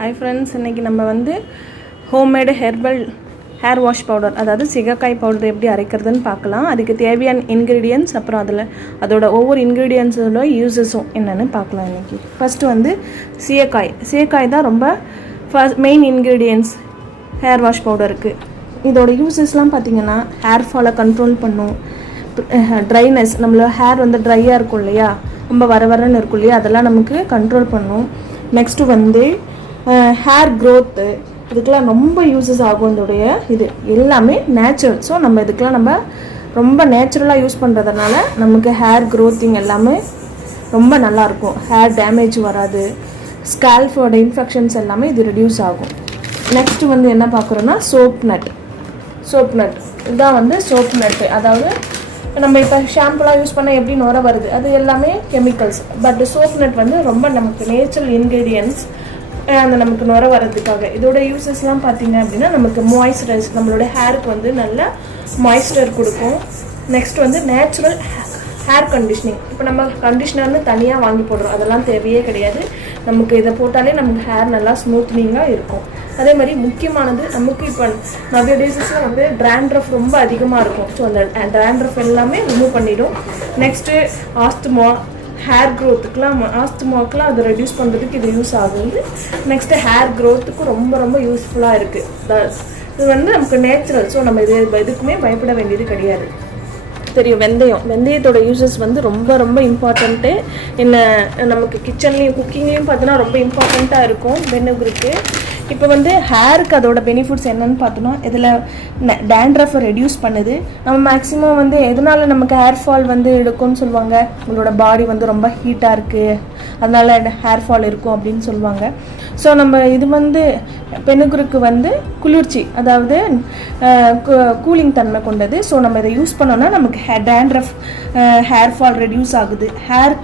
Hi friends, இன்றைக்கி நம்ம வந்து homemade herbal hair wash powder, அதாவது சிகக்காய் பவுடர் எப்படி அரைக்கிறதுன்னு பார்க்கலாம். அதுக்கு தேவையான இன்க்ரீடியன்ட்ஸ், அப்புறம் அதோட ஒவ்வொரு இன்க்ரீடியன்ஸோட யூஸஸும் என்னென்னு பார்க்கலாம். இன்றைக்கி ஃபஸ்ட்டு வந்து சீயக்காய் தான் ரொம்ப மெயின் இன்க்ரீடியன்ட்ஸ் ஹேர் வாஷ் பவுடருக்கு. இதோட யூஸஸ்லாம் பார்த்திங்கன்னா ஹேர் ஃபாலை கண்ட்ரோல் பண்ணும், ட்ரைனஸ், நம்மளோட ஹேர் வந்து ட்ரையாக இருக்கும் இல்லையா, ரொம்ப வரன்னு இருக்கும் இல்லையா, அதெல்லாம் நமக்கு கண்ட்ரோல் பண்ணும். நெக்ஸ்ட்டு வந்து ஹேர் க்ரோத்து, இதுக்கெலாம் ரொம்ப யூஸஸ் ஆகும். இதோடைய இது எல்லாமே நேச்சுரல். ஸோ நம்ம இதுக்கெலாம் நம்ம ரொம்ப நேச்சுரலாக யூஸ் பண்ணுறதுனால நமக்கு ஹேர் க்ரோத்திங் எல்லாமே ரொம்ப நல்லாயிருக்கும். ஹேர் டேமேஜ் வராது, ஸ்கால்ஃபோட இன்ஃபெக்ஷன்ஸ் எல்லாமே இது ரெடியூஸ் ஆகும். நெக்ஸ்ட்டு வந்து என்ன பார்க்குறோன்னா சோப் நட் இதுதான் வந்து சோப் நட்டு. அதாவது நம்ம இப்போ ஷாம்புலாம் யூஸ் பண்ணால் எப்படி நுர வருது, அது எல்லாமே கெமிக்கல்ஸ். பட் சோப் நட் வந்து ரொம்ப நமக்கு நேச்சுரல் இன்க்ரீடியன்ட்ஸ், அந்த நமக்கு நுர வர்றதுக்காக. இதோட யூஸஸ்லாம் பார்த்தீங்க அப்படின்னா நமக்கு மாய்ஸ்சரைஸ், நம்மளோட ஹேருக்கு வந்து நல்ல மாய்ஸ்சர் கொடுக்கும். நெக்ஸ்ட் வந்து நேச்சுரல் ஹேர் கண்டிஷனிங். இப்போ நம்ம கண்டிஷ்னர்னு தனியாக வாங்கி போடுறோம், அதெல்லாம் தேவையே கிடையாது. நமக்கு இதை போட்டாலே நமக்கு ஹேர் நல்லா ஸ்மூத்னிங்காக இருக்கும். அதே மாதிரி முக்கியமானது, நமக்கு இப்போ நிறைய டேஸஸில் வந்து ட்ராண்ட்ரஃப் ரொம்ப அதிகமாக இருக்கும். ஸோ அந்த ட்ராண்ட்ரஃப் எல்லாமே ரிமூவ் பண்ணிடும். நெக்ஸ்ட்டு ஆஸ்துமா, ஹேர் ஆஸ்துமாக்கெலாம் அதை ரெடியூஸ் பண்ணுறதுக்கு இது யூஸ் ஆகுது. நெக்ஸ்ட்டு ஹேர் க்ரோத்துக்கும் ரொம்ப யூஸ்ஃபுல்லாக இருக்குது. இது வந்து நமக்கு நேச்சுரல். ஸோ நம்ம எதுக்குமே பயப்பட வேண்டியது கிடையாது. தெரியும், வெந்தயத்தோட யூசஸ் வந்து ரொம்ப இம்பார்ட்டண்ட்டு. என்ன நமக்கு கிச்சன்லேயும் குக்கிங்லேயும் பார்த்தோன்னா ரொம்ப இம்பார்ட்டண்ட்டாக இருக்கும் வெண்ணுகுருக்கு. இப்போ வந்து ஹேருக்கு அதோட பெனிஃபிட்ஸ் என்னன்னு பார்த்தோன்னா, இதில் டேண்ட்ரஃபை ரெடியூஸ் பண்ணுது. நம்ம மேக்ஸிமம் வந்து எதனால நமக்கு ஹேர் ஃபால் வந்து எடுக்கும்னு சொல்லுவாங்க, உங்களோட பாடி வந்து ரொம்ப ஹீட்டாக இருக்குது, அதனால ஹேர் ஃபால் இருக்கும் அப்படின்னு சொல்லுவாங்க. ஸோ நம்ம இது வந்து பெண்ணுகுருக்கு வந்து குளிர்ச்சி, அதாவது கூலிங் தன்மை கொண்டது. ஸோ நம்ம இதை யூஸ் பண்ணோன்னா நமக்கு டேண்ட்ரஃப், ஹேர் ஃபால் ரெடியூஸ் ஆகுது, ஹேர்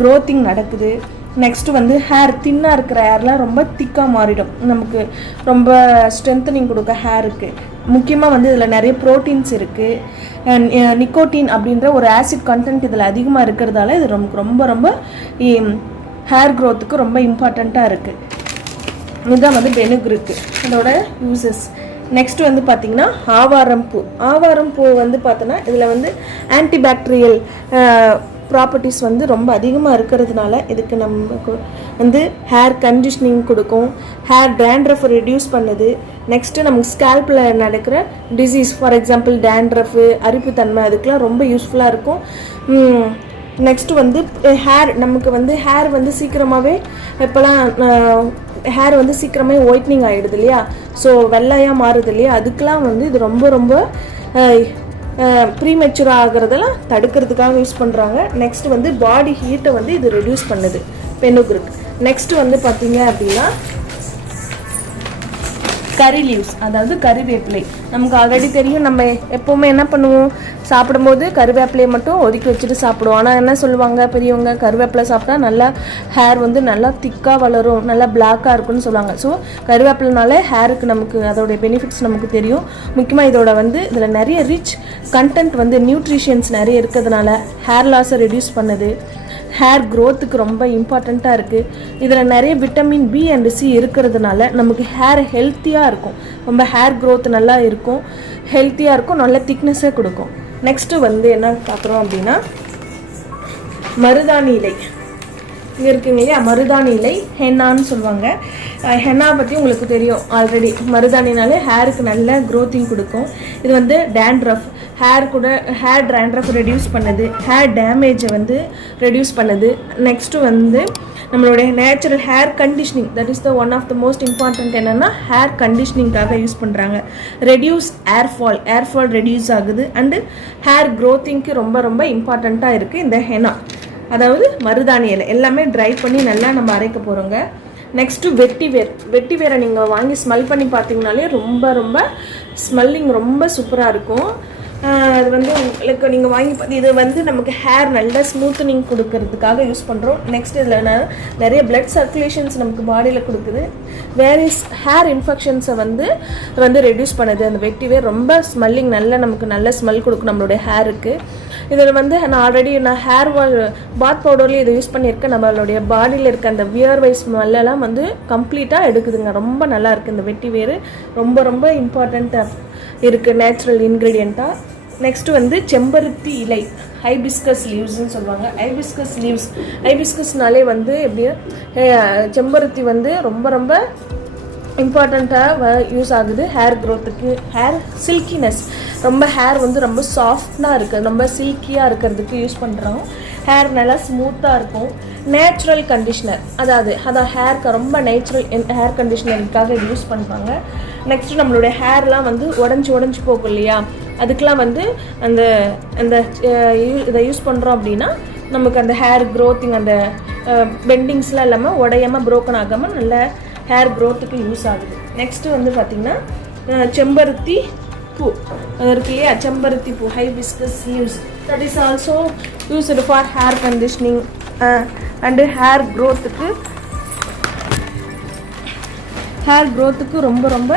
க்ரோத்திங் நடக்குது. நெக்ஸ்ட்டு வந்து ஹேர் தின்னாக இருக்கிற ஹேர்லாம் ரொம்ப திக்காக மாறிடும், நமக்கு ரொம்ப ஸ்ட்ரென்த்தனிங் கொடுக்க ஹேருக்கு. முக்கியமாக வந்து இதில் நிறைய ப்ரோட்டீன்ஸ் இருக்குது. நிக்கோட்டின் அப்படின்ற ஒரு ஆசிட் கண்டென்ட் இதில் அதிகமாக இருக்கிறதால இது ரொம்ப ஹேர் க்ரோத்துக்கு ரொம்ப இம்பார்ட்டண்ட்டாக இருக்குது. இதுதான் வந்து பெனுகுருக்கு இதோட யூசஸ். நெக்ஸ்ட் வந்து பார்த்திங்கன்னா ஆவாரம் பூ வந்து பார்த்தோன்னா இதில் வந்து ஆன்டிபாக்டீரியல் ப்ராப்பர்ட்டிஸ் வந்து ரொம்ப அதிகமாக இருக்கிறதுனால இதுக்கு நமக்கு வந்து ஹேர் கண்டிஷனிங் கொடுக்கும், ஹேர் டேண்ட்ரஃப் ரெடியூஸ் பண்ணுது. நெக்ஸ்ட்டு நமக்கு ஸ்கேல்பில் நடக்கிற டிசீஸ், ஃபார் எக்ஸாம்பிள் டேண்ட்ரஃபு, அரிப்புத்தன்மை, அதுக்கெலாம் ரொம்ப யூஸ்ஃபுல்லாக இருக்கும். நெக்ஸ்ட்டு வந்து நமக்கு வந்து ஹேர் வந்து சீக்கிரமாகவே இப்போலாம் ஹேர் வந்து சீக்கிரமே ஒயிட்னிங் ஆகிடுது இல்லையா, ஸோ வெள்ளையாக மாறுது இல்லையா, அதுக்கெலாம் வந்து இது ரொம்ப ப்ரீமெச்சூர் ஆகிறதெல்லாம் தடுக்கிறதுக்காக யூஸ் பண்ணுறாங்க. நெக்ஸ்ட் வந்து பாடி ஹீட்டை வந்து இது ரெடியூஸ் பண்ணுது பெனுகுருக்கு. நெக்ஸ்ட் வந்து பார்த்தீங்க அப்படின்னா கறி லீவ்ஸ், அதாவது கறிவேப்பிலை. நமக்கு ஆல்ரெடி தெரியும், நம்ம எப்போவுமே என்ன பண்ணுவோம், சாப்பிடும்போது கருவேப்பிலையை மட்டும் ஒதுக்கி வச்சுட்டு சாப்பிடுவோம். ஆனால் என்ன சொல்லுவாங்க பெரியவங்க, கருவேப்பிலை சாப்பிட்டா நல்லா ஹேர் வந்து நல்லா திக்காக வளரும், நல்லா பிளாக்காக இருக்குன்னு சொல்லுவாங்க. ஸோ கருவேப்பிலைனாலே ஹேருக்கு நமக்கு அதோடைய பெனிஃபிட்ஸ் நமக்கு தெரியும். முக்கியமாக இதில் நிறைய ரிச் கண்டென்ட் வந்து நியூட்ரிஷன்ஸ் நிறைய இருக்கிறதுனால ஹேர் லாஸை ரெடியூஸ் பண்ணுது, ஹேர் க்ரோத்துக்கு ரொம்ப இம்பார்ட்டண்ட்டாக இருக்குது. இதில் நிறைய விட்டமின் பி அண்ட் சி இருக்கிறதுனால நமக்கு ஹேர் ஹெல்த்தியாக இருக்கும், ரொம்ப ஹேர் க்ரோத் நல்லா இருக்கும், ஹெல்த்தியாக இருக்கும், நல்ல திக்னஸே கொடுக்கும். நெக்ஸ்ட்டு வந்து என்ன பார்க்குறோம் அப்படின்னா மருதாணி இலை. இங்கே இருக்குங்க இல்லையா, மருதாணி இலை, ஹென்னான்னு சொல்லுவாங்க. ஹென்னா பற்றி உங்களுக்கு தெரியும் ஆல்ரெடி. மருதாணினாலே ஹேருக்கு நல்ல க்ரோத்திங் கொடுக்கும். இது வந்து டேண்ட்ரஃப், ஹேர் டேண்ட்ரஃப் ரெடியூஸ் பண்ணுது, ஹேர் டேமேஜை வந்து ரெடியூஸ் பண்ணுது. நெக்ஸ்ட்டு வந்து நம்மளுடைய natural hair conditioning, that is the one of the most important. என்னென்னா ஹேர் கண்டிஷனிங்காக யூஸ் பண்ணுறாங்க. ரெடியூஸ் ஹேர் ஃபால் ரெடியூஸ் ஆகுது. அண்டு ஹேர் க்ரோத்திங்க்கு ரொம்ப இம்பார்ட்டண்ட்டாக இருக்குது இந்த ஹென்னா, அதாவது மருதாணி இலை. எல்லாமே ட்ரை பண்ணி நல்லா நம்ம அரைக்க போகிறோங்க. நெக்ஸ்ட்டு வெட்டி வேரை நீங்கள் வாங்கி ஸ்மெல் பண்ணி பார்த்தீங்கனாலே ரொம்ப ஸ்மெல்லிங் ரொம்ப சூப்பராக இருக்கும். அது வந்து உங்களுக்கு நீங்கள் வாங்கி பார்த்து இது வந்து நமக்கு ஹேர் நல்லா ஸ்மூத்தனிங் கொடுக்கறதுக்காக யூஸ் பண்ணுறோம். நெக்ஸ்ட் இதில் நிறைய பிளட் சர்க்குலேஷன்ஸ் நமக்கு பாடியில் கொடுக்குது. வேரிஸ் ஹேர் இன்ஃபெக்ஷன்ஸை வந்து ரெடியூஸ் பண்ணுது. அந்த வெட்டிவேர் ரொம்ப ஸ்மெல்லிங் நமக்கு நல்ல ஸ்மெல் கொடுக்கும் நம்மளுடைய ஹேருக்கு. இதில் வந்து நான் ஹேர் பாத் பவுடர்லேயும் இதை யூஸ் பண்ணியிருக்கேன். நம்மளுடைய பாடியில் இருக்க அந்த வியர்வை ஸ்மெல்லாம் வந்து கம்ப்ளீட்டாக எடுக்குதுங்க. ரொம்ப நல்லா இருக்குது. இந்த வெட்டிவேர் ரொம்ப ரொம்ப இம்பார்ட்டண்ட்டாக இருக்குது நேச்சுரல் இன்க்ரீடியண்ட்டாக. நெக்ஸ்ட்டு வந்து செம்பருத்தி இலை, ஹைபிஸ்கஸ் லீவ்ஸ்ன்னு சொல்லுவாங்க. ஹைபிஸ்கஸ்னாலே வந்து எப்படியா செம்பருத்தி வந்து ரொம்ப ரொம்ப இம்பார்ட்டண்ட்டாக யூஸ் ஆகுது ஹேர் க்ரோத்துக்கு. ஹேர் சில்கினஸ், ரொம்ப ஹேர் வந்து ரொம்ப சாஃப்டாக இருக்குது, ரொம்ப சில்கியாக இருக்கிறதுக்கு யூஸ் பண்ணுறோம். ஹேர் நல்லா ஸ்மூத்தாக இருக்கும். நேச்சுரல் கண்டிஷ்னர், அதாவது ஹேருக்கு ரொம்ப நேச்சுரல் ஹேர் கண்டிஷ்னருக்காக யூஸ் பண்ணுவாங்க. நெக்ஸ்ட்டு நம்மளுடைய ஹேர்லாம் வந்து உடஞ்சி போகும் இல்லையா, அதுக்கெலாம் வந்து அந்த இதை யூஸ் பண்ணுறோம் அப்படின்னா நமக்கு அந்த ஹேர் க்ரோத்திங், அந்த பெண்டிங்ஸ்லாம் இல்லாமல் உடையாமல் ப்ரோக்கன் ஆகாமல் நல்ல ஹேர் க்ரோத்துக்கு யூஸ் ஆகுது. நெக்ஸ்ட்டு வந்து பார்த்திங்கன்னா செம்பருத்தி பூ இருக்கு இல்லையா, செம்பருத்தி பூ, hibiscus leaves, that is also used for hair conditioning and hair க்ரோத்துக்கு ரொம்ப ரொம்ப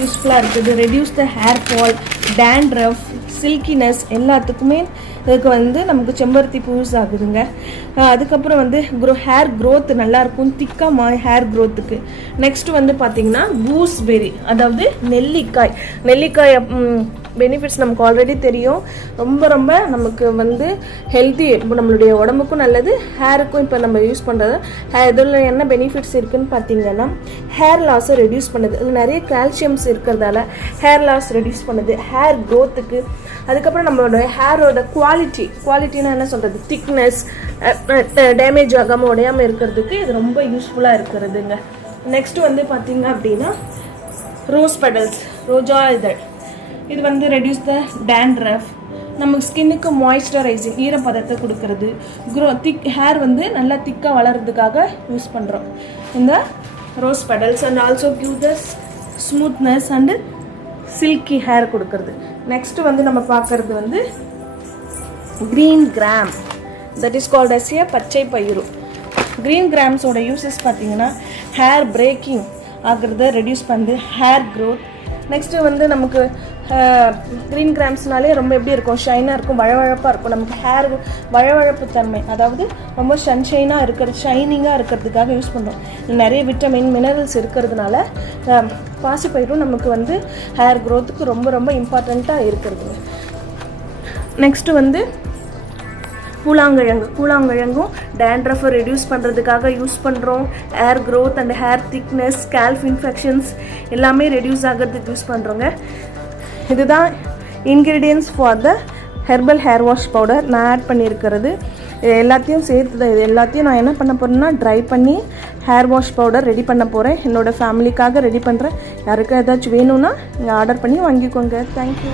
யூஸ்ஃபுல்லாக இருக்குது. Reduce the hair fall, dandruff, silkiness எல்லாத்துக்குமே இதுக்கு வந்து நமக்கு செம்பருத்தி பூ யூஸ் ஆகுதுங்க. அதுக்கப்புறம் வந்து ஹேர் க்ரோத் நல்லாயிருக்கும், திக்காக ஹேர் க்ரோத்துக்கு. நெக்ஸ்ட்டு வந்து பார்த்திங்கன்னா கூஸ்பெரி, அதாவது நெல்லிக்காய் பெனிஃபிட்ஸ் நமக்கு ஆல்ரெடி தெரியும். ரொம்ப ரொம்ப நமக்கு வந்து ஹெல்த்தி, நம்மளுடைய உடம்புக்கும் நல்லது, ஹேருக்கும். இப்போ நம்ம யூஸ் பண்ணுறது இதில் என்ன பெனிஃபிட்ஸ் இருக்குதுன்னு பார்த்தீங்கன்னா ஹேர் லாஸை ரெடியூஸ் பண்ணுது. அது நிறைய கால்சியம்ஸ் இருக்கிறதால ஹேர் லாஸ் ரெடியூஸ் பண்ணுது, ஹேர் க்ரோத்துக்கு. அதுக்கப்புறம் நம்மளோட ஹேரோட குவாலிட்டின்னா என்ன சொல்கிறது, திக்னஸ், டேமேஜ் ஆகாமல் உடையாமல் இருக்கிறதுக்கு இது ரொம்ப யூஸ்ஃபுல்லாக இருக்கிறதுங்க. நெக்ஸ்ட்டு வந்து பார்த்திங்க அப்படின்னா ரோஸ் பெடல்ஸ், ரோஜா இதழ், இது வந்து ரெடியூஸ் த டேண்ட்ரஃப், நமக்கு ஸ்கின்னுக்கு மாய்ஸ்சரைசிங், ஈரப்பதத்தை கொடுக்கறது, ஹேர் வந்து நல்லா திக்காக வளர்கிறதுக்காக யூஸ் பண்ணுறோம் இந்த rose petals. And also give the smoothness and silky hair கொடுக்கறது. நெக்ஸ்ட்டு வந்து நம்ம பார்க்குறது வந்து green gram, that is called as a பச்சை பயிறு. க்ரீன் கிராம்ஸோட யூசஸ் பார்த்திங்கன்னா ஹேர் பிரேக்கிங் ஆகிறத ரெடியூஸ் பண்ணுது, ஹேர் க்ரோத். நெக்ஸ்ட்டு வந்து நமக்கு க்ரீன் கிராம்ஸ்னாலே ரொம்ப எப்படி இருக்கும், ஷைனாக இருக்கும், வழவழப்பாக இருக்கும். நமக்கு ஹேர் வழவழப்பு தன்மை, அதாவது ரொம்ப ஷைனாக ஷைனிங்காக இருக்கிறதுக்காக யூஸ் பண்ணுறோம். நிறைய விட்டமின் மினரல்ஸ் இருக்கிறதுனால பாசிப்பயிரும் நமக்கு வந்து ஹேர் க்ரோத்துக்கு ரொம்ப ரொம்ப இம்பார்ட்டண்ட்டாக இருக்கிறது. நெக்ஸ்ட்டு வந்து கூழாங்கிழங்கும் டேண்ட்ரஃபை ரெடியூஸ் பண்ணுறதுக்காக யூஸ் பண்ணுறோம். Hair growth and hair thickness, scalp infections எல்லாமே ரெடியூஸ் ஆகிறதுக்கு யூஸ் பண்ணுறோங்க. இதுதான் ingredients for the herbal hair wash powder நான் ஆட் பண்ணியிருக்கிறது. எல்லாத்தையும் சேர்த்து இது எல்லாத்தையும் நான் என்ன பண்ண போகிறேன்னா ட்ரை பண்ணி ஹேர் வாஷ் பவுடர் ரெடி பண்ண போகிறேன். என்னோடய ஃபேமிலிக்காக ரெடி பண்ணுறேன். யாருக்கும் ஏதாச்சும் வேணும்னா நீங்கள் ஆர்டர் பண்ணி வாங்கிக்கோங்க. தேங்க்யூ.